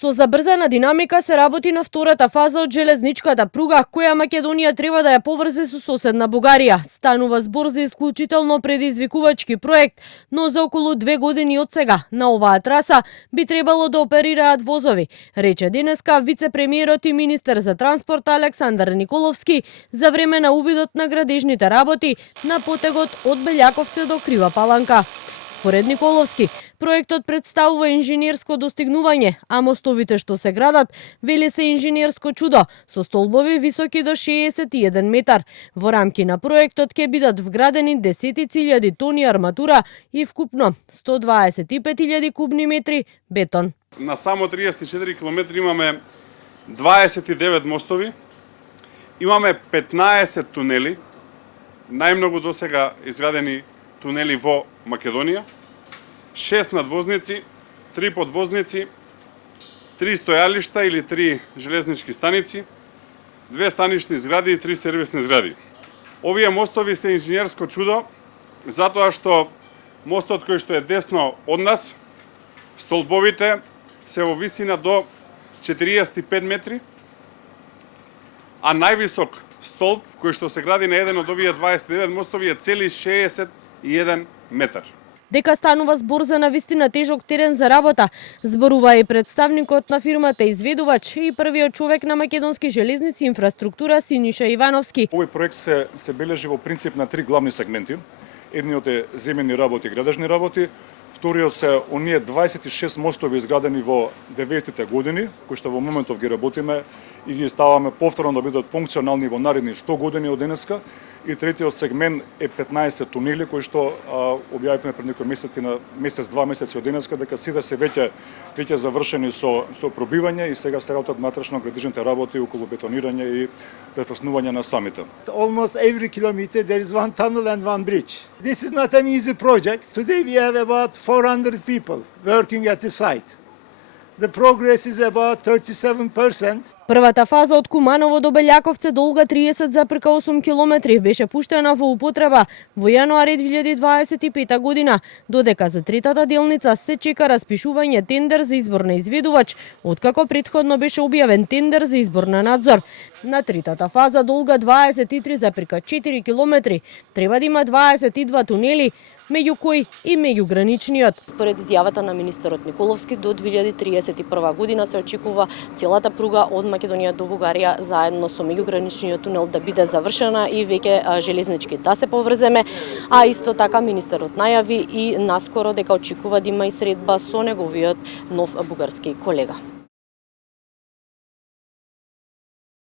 Со забрзана динамика се работи на втората фаза од железничката пруга, која Македонија треба да ја поврзе со соседна Бугарија. Станува збор за исклучително предизвикувачки проект, но за околу 2 години од сега на оваа траса би требало да оперираат возови, рече денеска вице-премиерот и министер за транспорт Александар Николовски за време на увидот на градежните работи на потегот од Белјаковце до Крива Паланка. Според Николовски, проектот представува инженерско достигнување, а мостовите што се градат, вели се инженерско чудо, со столбови високи до 61 метар. Во рамки на проектот ќе бидат вградени 10.000 тони арматура и вкупно 125.000 кубни метри бетон. На само 34 км имаме 29 мостови, имаме 15 тунели, најмногу досега изградени тунели во Македонија, 6 надвозници, 3 подвозници, 3 стојалишта или 3 железнички станици, 2 станични згради и 3 сервисни згради. Овие мостови се инженерско чудо, затоа што мостот кој што е десно од нас, столбовите се во висина до 45 метри, а највисок столб кој што се гради на еден од овие 29 мостови е цели 61 метар. Дека станува збор за навистина тежок терен за работа, зборува и представникот на фирмата изведувач и првиот човек на Македонски железници и инфраструктура Синиша Ивановски. Овој проект се бележи во принцип на 3 главни сегменти. Едниот е земени работи, градежни работи, вториот се оние 26 мостови изградени во 90-те години, кои што во моментов ги работиме и ги ставаме повторно да бидат функционални во наредни 100 години од денеска. И третиот сегмент е 15 тунели кои што објавивме пред некои месеци, на два месеци од денеска, дека сите се веќе завршени со пробивање и сега се работат натрешно градежните работи околу бетонирање и зафрснување на самите. Almost every kilometer there is one tunnel and one bridge. This is not an easy project. Today we have about 400 people working at the site. The progress is about 37%. Првата фаза од Куманово до Белјаковце долга 30,8 километри беше пуштена во употреба во јануари 2025 година, додека за третата делница се чека распишување тендер за избор на изведувач, откако претходно беше објавен тендер за избор на надзор. На третата фаза долга 23,4 километри треба да има 22 тунели, меѓу кои и меѓуграничниот. Според изјавата на министерот Николовски, до 2031 година се очекува целата пруга од Македонија до Бугарија заедно со меѓуграничниот тунел да биде завршена и веќе железнички да се поврземе, а исто така министерот најави и наскоро дека очекува да има и средба со неговиот нов бугарски колега.